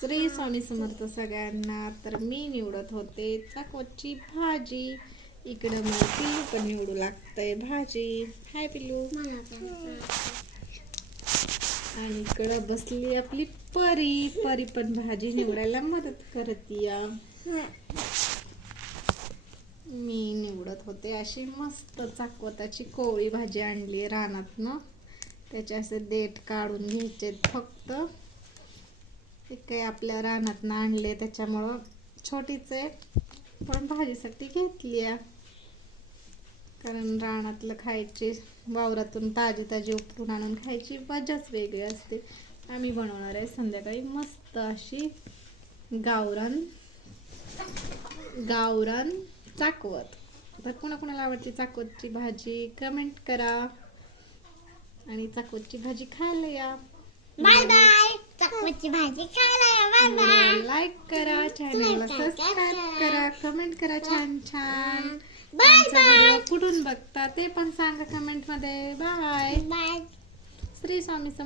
श्री स्वामी समर्थ सगळ्यांना. तर मी निवडत होते चाकवतची भाजी. इकडं मला पिल्लू पण निवडू लागतंय भाजी. हाय पिल्लू. आणि इकडं बसली आपली परी. परी पण भाजी निवडायला मदत करतीया. मी निवडत होते अशी मस्त चाकवताची कोवळी भाजी आणली रानातनं. त्याचे असे देठ काढून घ्यायचे फक्त. ते काही आपल्या रानातनं आणले त्याच्यामुळं छोटीच आहे, पण भाजीसाठी घेतली आहे. कारण रानातलं खायची, वावरातून ताजी ताजी उपटून आणून खायची मजाच वेगळी असते. आम्ही बनवणार आहे संध्याकाळी मस्त अशी गावरान चाकवत. तर कुणाकुणाला आवडते चाकवतची भाजी कमेंट करा आणि चाकवतची भाजी खायला या. Bye bye. चाकवतची भाजी खायला या. Bye bye. लाईक करा, चॅनलला सबस्क्राईब करा, कमेंट करा छान छान. बाय व्हिडिओ कुठून बघता ते पण सांगा कमेंट मध्ये. Bye bye. श्री स्वामी समर्थ.